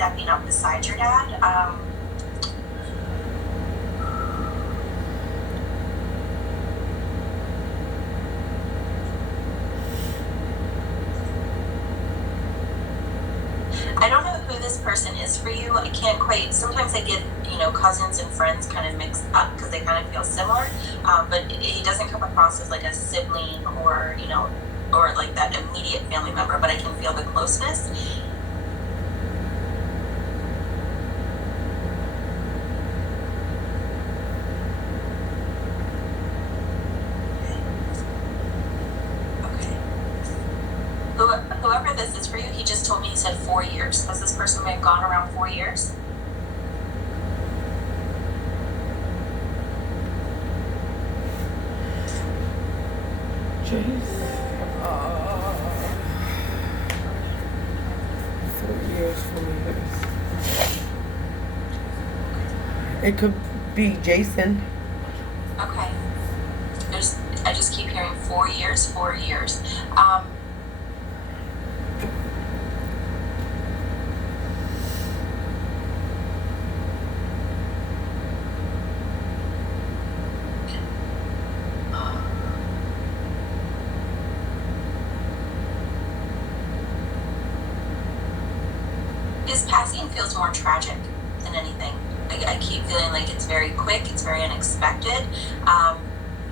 stepping up beside your dad. I don't know who this person is for you. I can't quite, sometimes I get, cousins and friends kind of mixed up because they kind of feel similar, but he doesn't come across as like a sibling or, or like that immediate family member, but I can feel the closeness. Whoever this is for you, he just told me, he said 4 years. Has this person been gone around 4 years? Jeez. 4 years. It could be Jason. Okay. I just keep hearing 4 years, 4 years. His passing feels more tragic than anything. I keep feeling like it's very quick, it's very unexpected.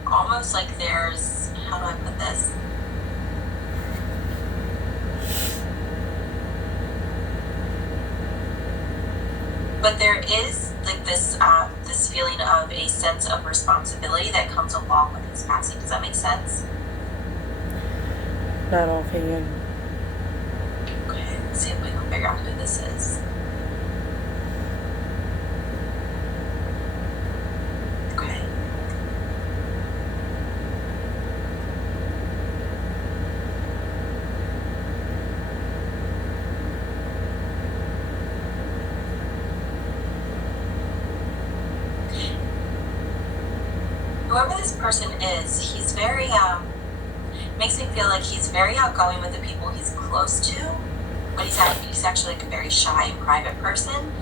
Almost like there's, how do I put this? But there is like this feeling of a sense of responsibility that comes along with his passing. Does that make sense? Not offhand. Okay, let's see if we can figure out who this is. Okay. Whoever this person is, he's very, makes me feel like he's very outgoing with the people he's close to, but he's actually like a very shy and private person,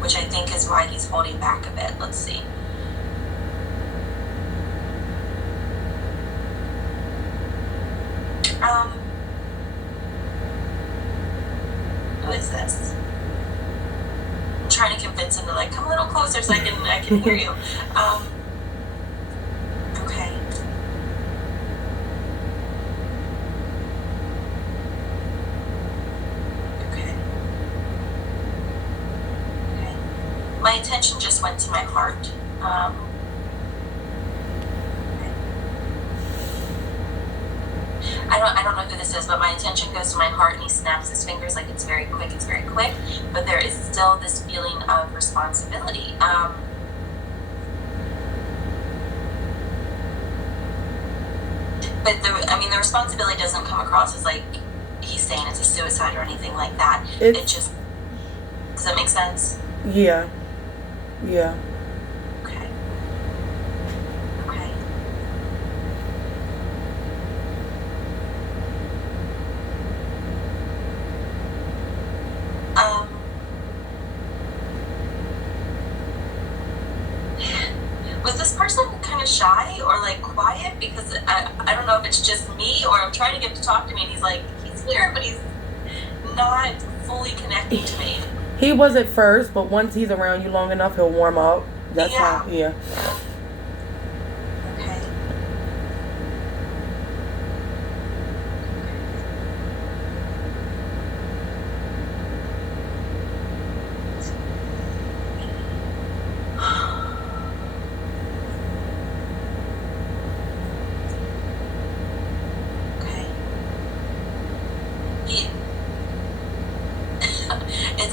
which I think is why he's holding back a bit. Let's see. Who is this? I'm trying to convince him to like come a little closer so I can hear you. Okay. Okay. Okay. My attention just went to my heart. I don't know who this is, but my attention goes to my heart and he snaps his fingers like it's very quick, but there is still this feeling of responsibility. But the responsibility doesn't come across as like he's saying it's a suicide or anything like that. It just, does that make sense? Yeah. Okay. Was this person kind of shy or like quiet? Because I don't know if it's just me or I'm trying to get him to talk to me and he's here, but he's not fully connecting to me. He was at first, but once he's around you long enough, he'll warm up. That's how, yeah. Okay.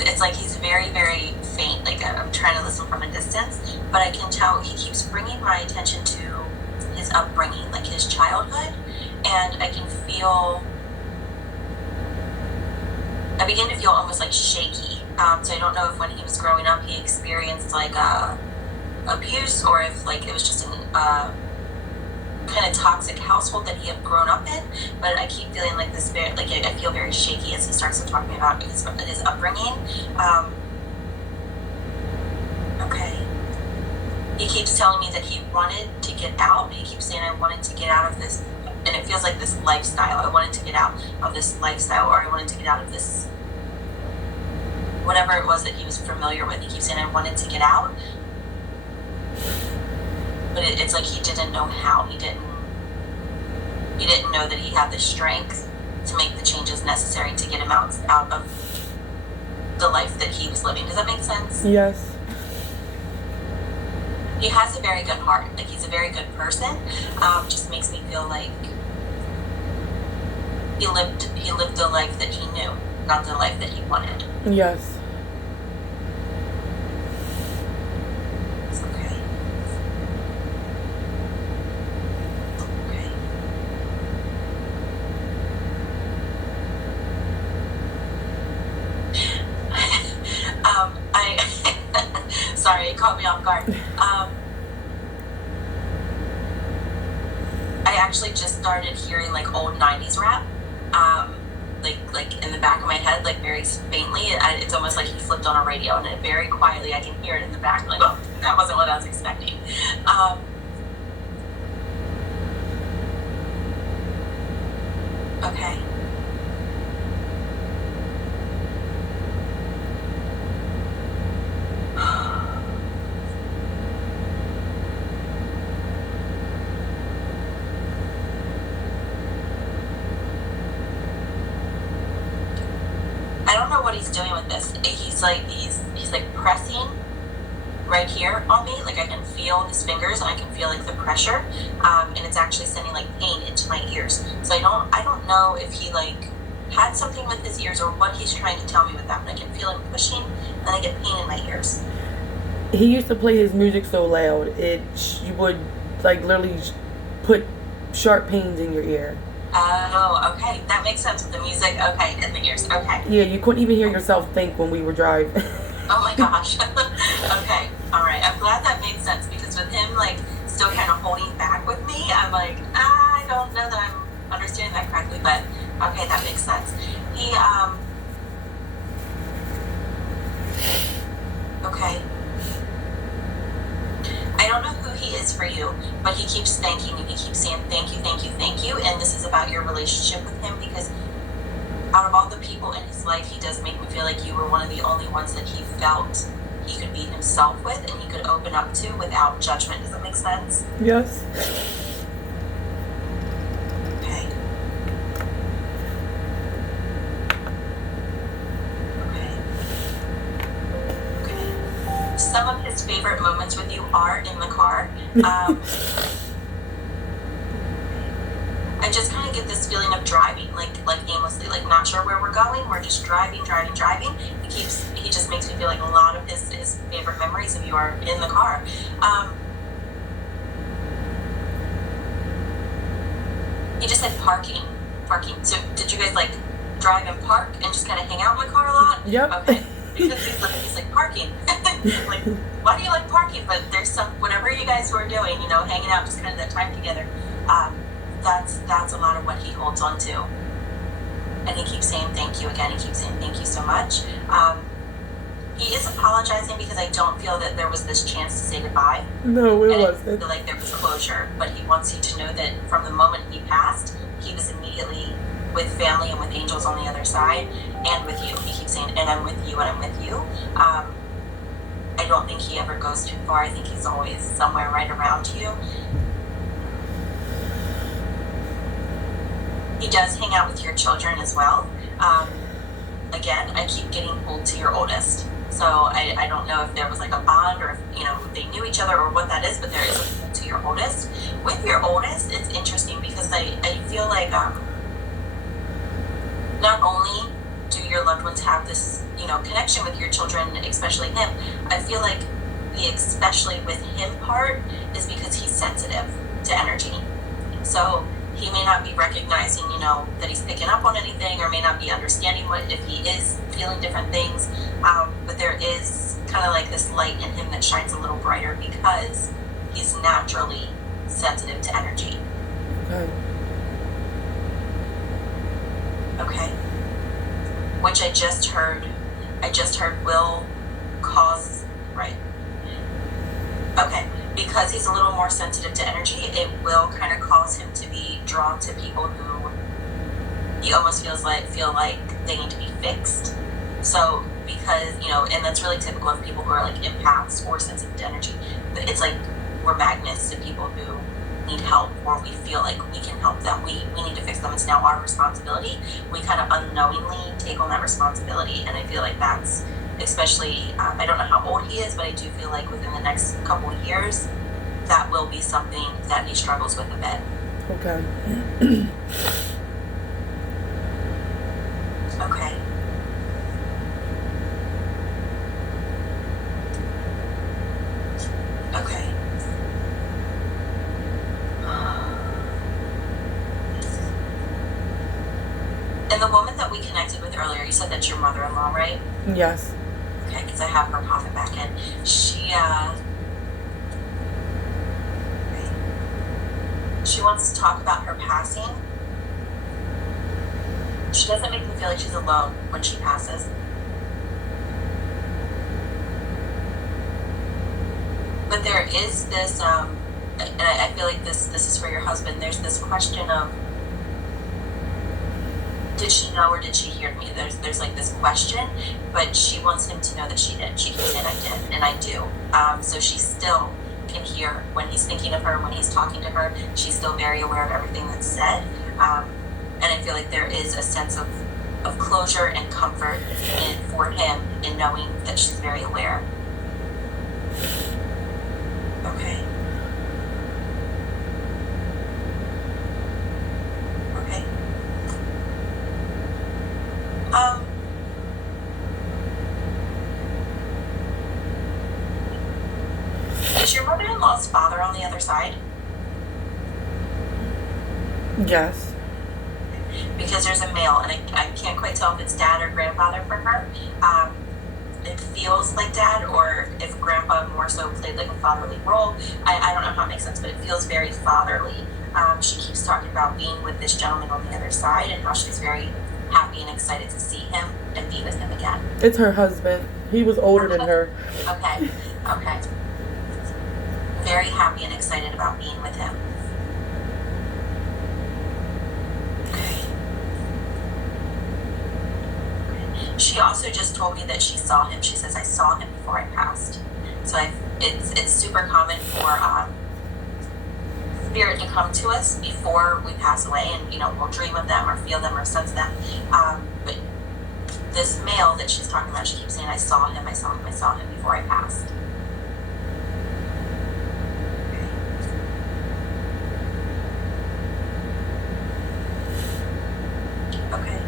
It's like he's very, very faint. Like I'm trying to listen from a distance, but I can tell he keeps bringing my attention to his upbringing, like his childhood, and I begin to feel almost like shaky. So I don't know if when he was growing up he experienced like abuse or if like it was just an kind of toxic household that he had grown up in, but I keep feeling like this very, like I feel very shaky as he's starts to talk to me about his upbringing. Okay. He keeps telling me that he wanted to get out. He keeps saying, I wanted to get out of this, and it feels like this lifestyle. I wanted to get out of this lifestyle, or I wanted to get out of this, whatever it was that he was familiar with. He keeps saying, I wanted to get out. But it's like he didn't know how. He didn't know that he had the strength to make the changes necessary to get him out of the life that he was living. Does that make sense? Yes. He has a very good heart. Like, he's a very good person. Just makes me feel like he lived the life that he knew, not the life that he wanted. Yes. It's okay. Okay. Sorry, it caught me off guard. I actually just started hearing like old 90s rap, like in the back of my head, like very faintly. It's almost like he flipped on a radio, and it very quietly, I can hear it in the back, like, oh, that wasn't what I was expecting. Okay. I don't know what he's doing with this. He's like pressing right here on me. Like, I can feel his fingers, and I can feel like the pressure, and it's actually sending like pain into my ears. So I don't know if he like had something with his ears or what he's trying to tell me with that. But I can feel him pushing, and I get pain in my ears. He used to play his music so loud you would like literally put sharp pains in your ear. Oh, okay. That makes sense with the music. Okay, in the ears. Okay. Yeah, you couldn't even hear yourself think when we were driving. Oh my gosh. Okay. All right. I'm glad that made sense, because with him like still kind of holding back with me, I'm like, I don't know that I'm understanding that correctly, but okay, that makes sense. He okay. I don't know who he is for you, but he keeps thanking you. He keeps saying thank you, thank you, thank you. And this is about your relationship with him, because out of all the people in his life, he does make me feel like you were one of the only ones that he felt he could be himself with, and he could open up to without judgment. Does that make sense? Yes. Okay. Okay. Some of his favorite moments with you are in the car. I just kind of get this feeling of driving, like aimlessly, like not sure where we're going. We're just driving. He just makes me feel like a lot of his favorite memories of you are in the car. He just said parking. So did you guys like drive and park and just kind of hang out in the car a lot? Yep. Okay. Because he's like parking. Like, why do you like parking? But there's some, whatever you guys were doing, hanging out, just kind of that time together. That's a lot of what he holds on to. And he keeps saying thank you again. He keeps saying thank you so much. He is apologizing because I don't feel that there was this chance to say goodbye. No, it wasn't. I wasn't. feel like there was closure, but he wants you to know that from the moment he passed, he was immediately with family and with angels on the other side, and with you. He keeps saying, and I'm with you, and I'm with you. I don't think he ever goes too far. I think he's always somewhere right around you. He does hang out with your children as well. Again, I keep getting pulled to your oldest. So I don't know if there was like a bond, or if they knew each other, or what that is, but there is a pull to your oldest. With your oldest, it's interesting because I feel like not only do your loved ones have this connection with your children, especially him, I feel like the especially with him part is because he's sensitive to energy. So he may not be recognizing, that he's picking up on anything, or may not be understanding if he is feeling different things. But there is kind of like this light in him that shines a little brighter because he's naturally sensitive to energy. Okay. Okay. which I just heard will cause, right. Okay. Because he's a little more sensitive to energy, it will kind of cause him to be drawn to people who he almost feel like they need to be fixed. So because, and that's really typical of people who are like empaths or sensitive to energy. It's like we're magnets to people who need help, or we feel like we can help them. We need to fix them. It's now our responsibility. We kind of unknowingly take on that responsibility, and I feel like that's especially, I don't know how old he is, but I do feel like within the next couple of years, that will be something that he struggles with a bit. Okay. Okay. Okay. And the woman that we connected with earlier, you said that's your mother-in-law, right? Yes. Okay, because I have her popping back in. She wants to talk about her passing. She doesn't make me feel like she's alone when she passes. But there is this, and I feel like this is for your husband. There's this question of, did she know or did she hear me? There's like this question, but she wants him to know that she did. She keeps saying I did, and I do. So she still can hear when he's thinking of her, when he's talking to her. She's still very aware of everything that's said. And I feel like there is a sense of closure and comfort for him in knowing that she's very aware. Okay. Okay. Is your mother-in-law's father on the other side? Yes. Because there's a male, and I can't quite tell if it's dad or grandfather for her. It feels like dad, or if grandpa more so played like a fatherly role. I don't know how it makes sense, but it feels very fatherly. She keeps talking about being with this gentleman on the other side and how she's very happy and excited to see him and be with him again. It's her husband. He was older than her. Okay. Very happy and excited about being with him. She also just told me that she saw him. She says, I saw him before I passed. So it's super common for spirit to come to us before we pass away, and we'll dream of them or feel them or sense them. But this male that she's talking about, she keeps saying, I saw him before I passed. Okay.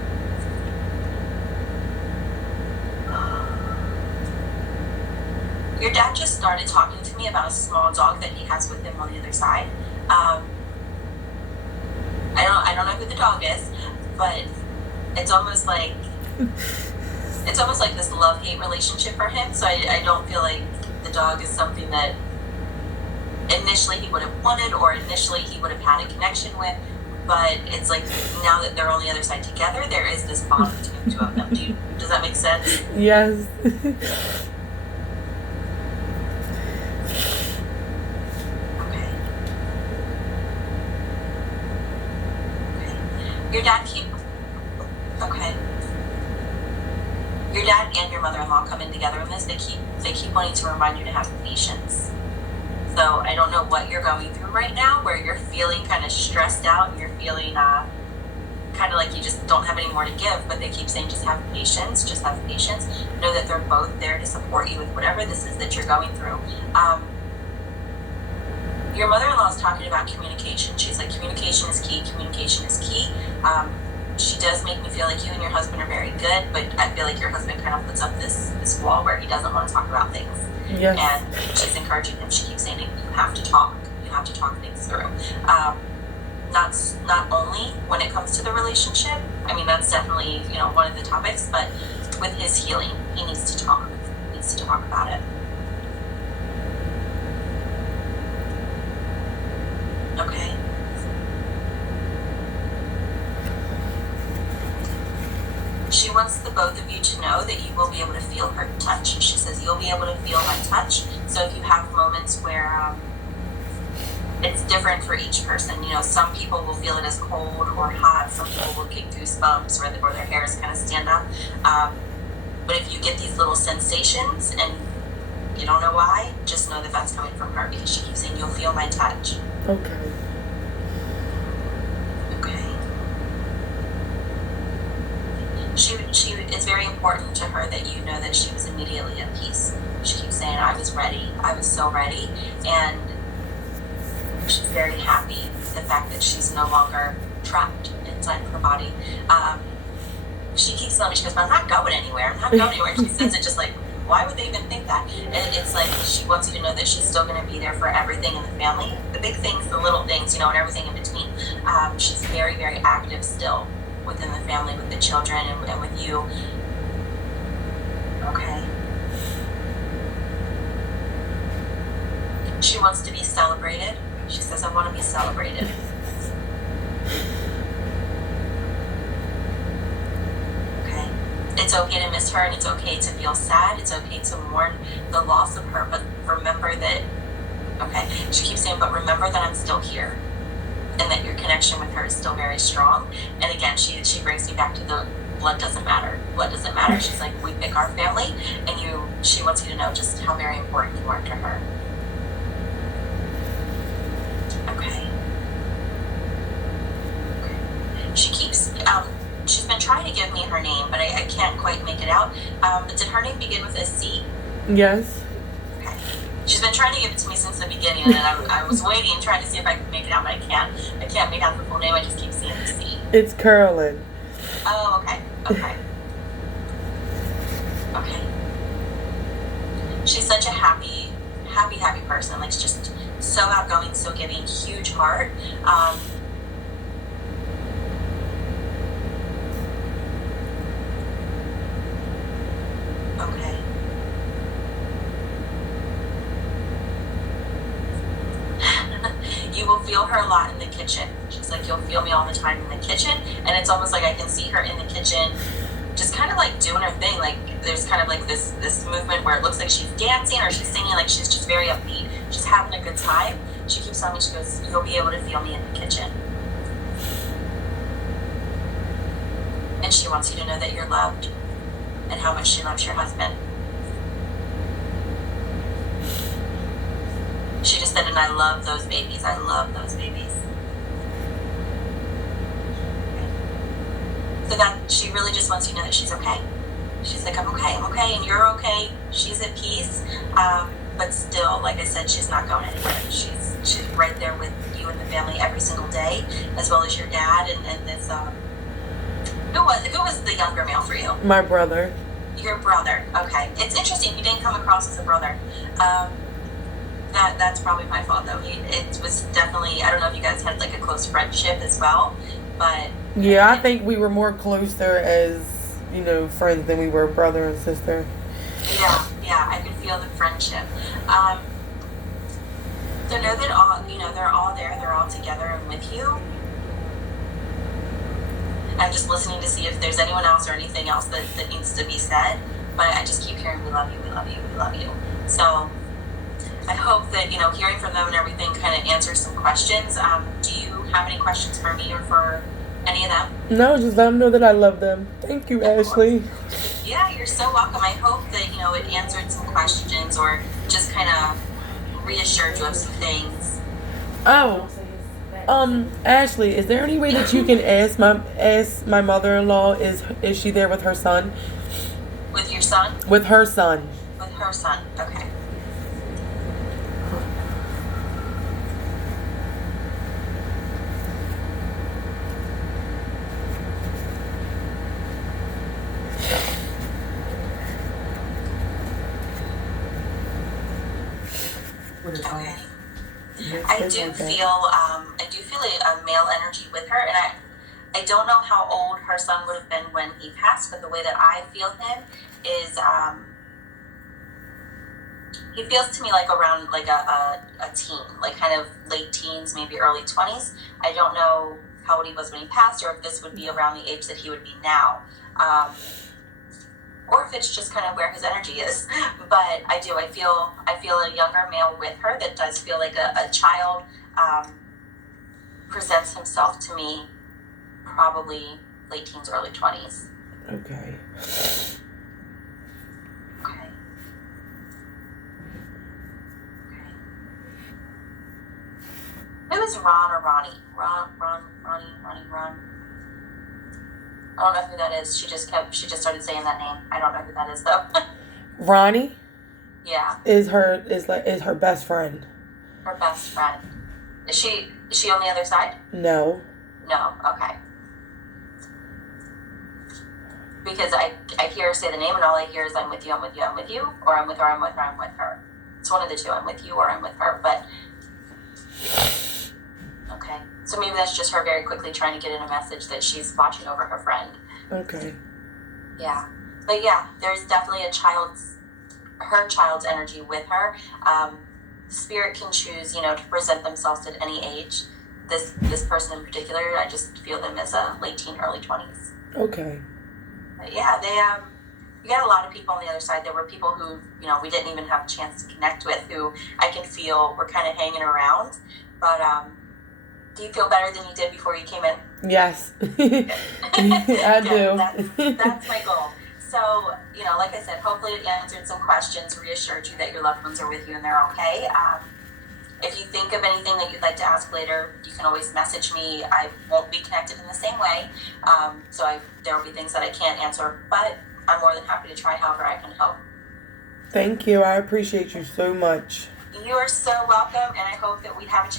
Your dad just started talking to me about a small dog that he has with him on the other side. I don't know who the dog is, but it's almost like this love-hate relationship for him. So I don't feel like the dog is something that initially he would have wanted or initially he would have had a connection with. But it's like now that they're on the other side together, there is this bond between the two of them. Does that make sense? Yes. Your dad and your mother-in-law come in together in this. They keep wanting to remind you to have patience. So I don't know what you're going through right now, where you're feeling kind of stressed out and you're feeling kind of like you just don't have any more to give, but they keep saying just have patience, Know that they're both there to support you with whatever this is that you're going through. Your mother-in-law is talking about communication. She's like, communication is key. She does make me feel like you and your husband are very good, but I feel like your husband kind of puts up this wall where he doesn't want to talk about things. Yes. And she's encouraging him. She keeps saying, you have to talk things through. Not only when it comes to the relationship. I mean, that's definitely, one of the topics, but with his healing, he needs to talk. He needs to talk about it. Okay. She wants the both of you to know that you will be able to feel her touch. She says you'll be able to feel my touch. So if you have moments where it's different for each person. Some people will feel it as cold or hot. Some people will get goosebumps or their hairs kind of stand up. But if you get these little sensations and you don't know why, just know that that's coming from her, because she keeps saying, you'll feel my touch. Okay. Okay. It's very important to her that you know that she was immediately at peace. She keeps saying, I was ready. I was so ready. And she's very happy with the fact that she's no longer trapped inside of her body. She keeps telling me, she goes, I'm not going anywhere. I'm not going anywhere. She says it just like, why would they even think that? And it's like she wants you to know that she's still going to be there for everything in the family. The big things, the little things, and everything in between. She's very, very active still within the family, with the children and with you. Okay. She wants to be celebrated. She says, I want to be celebrated. Okay. It's okay to miss her, and it's okay to feel sad. It's okay to mourn the loss of her, but remember that, okay, she keeps saying, but remember that I'm still here, and that your connection with her is still very strong. And again, she brings me back to the blood doesn't matter. Blood doesn't matter. She's like, we pick our family, and she wants you to know just how very important you are to her. Okay. She keeps, she's been trying to give me her name, but I can't quite make it out. But did her name begin with a C? Yes. Okay. She's been trying to give it to me since the beginning, and I was waiting, trying to see if I could make it out, but I can't. I can't make out the full name. I just keep seeing the C. It's Carla. Oh, okay. Okay. Okay. She's such a happy person. Like, she's just so outgoing, so giving, huge heart. Okay. You will feel her a lot in the kitchen. She's like, you'll feel me all the time in the kitchen. And it's almost like I can see her in the kitchen just kind of like doing her thing. Like, there's kind of like this movement where it looks like she's dancing or she's singing. Like, she's just very upbeat. She's having a good time. She keeps telling me, she goes, you'll be able to feel me in the kitchen. And she wants you to know that you're loved and how much she loves your husband. She just said, and I love those babies. I love those babies. So that she really just wants you to know that she's okay. She's like, I'm okay, and you're okay. She's at peace. But still, like I said, she's not going anywhere. She's right there with you and the family every single day, as well as your dad and this who was the younger male for you? My brother. Your brother. Okay. It's interesting you didn't come across as a brother. That's probably my fault though. It was definitely, I don't know if you guys had like a close friendship as well, but yeah, I think we were more closer as, friends than we were brother and sister. Yeah, I could feel the friendship. So know that they're all there, they're all together and with you. I'm just listening to see if there's anyone else or anything else that needs to be said, but I just keep hearing, we love you, we love you, we love you. So I hope that, hearing from them and everything kind of answers some questions. Do you have any questions for me or for any of them? No, just let them know that I love them. Thank you, Ashley. Yeah, you're so welcome. I hope that, it answered some questions or just kind of reassured you of some things. Oh, Ashley, is there any way that you can ask my mother-in-law, is she there with her son? With your son? With her son. With her son, okay. Okay. I do feel a male energy with her, and I don't know how old her son would have been when he passed, but the way that I feel him is he feels to me like around like a teen, like kind of late teens, maybe early 20s. I don't know how old he was when he passed, or if this would be around the age that he would be now. or if it's just kind of where his energy is. But I feel a younger male with her that does feel like a child. Presents himself to me probably late teens, early 20s. Okay. Okay. It was Ron or Ronnie. Ron. I don't know who that is. She just started saying that name. I don't know who that is though. Ronnie Yeah, is her best friend. her best friend. Is she on the other side? No. No. Okay. Because I hear her say the name and all I hear is I'm with you, or I'm with her. It's one of the two. I'm with you or I'm with her. But okay. So maybe that's just her very quickly trying to get in a message that she's watching over her friend. Okay. Yeah. But yeah, there's definitely her child's energy with her. Spirit can choose, to present themselves at any age. This person in particular, I just feel them as a late teen, early 20s. Okay. But yeah, you got a lot of people on the other side. There were people who, we didn't even have a chance to connect with, who I can feel were kind of hanging around. But do you feel better than you did before you came in? Yes. I do. That's my goal. So, like I said, hopefully it answered some questions, reassured you that your loved ones are with you and they're okay. If you think of anything that you'd like to ask later, you can always message me. I won't be connected in the same way, so there will be things that I can't answer, but I'm more than happy to try however I can help. Thank you. I appreciate you so much. You are so welcome, and I hope that we have a chance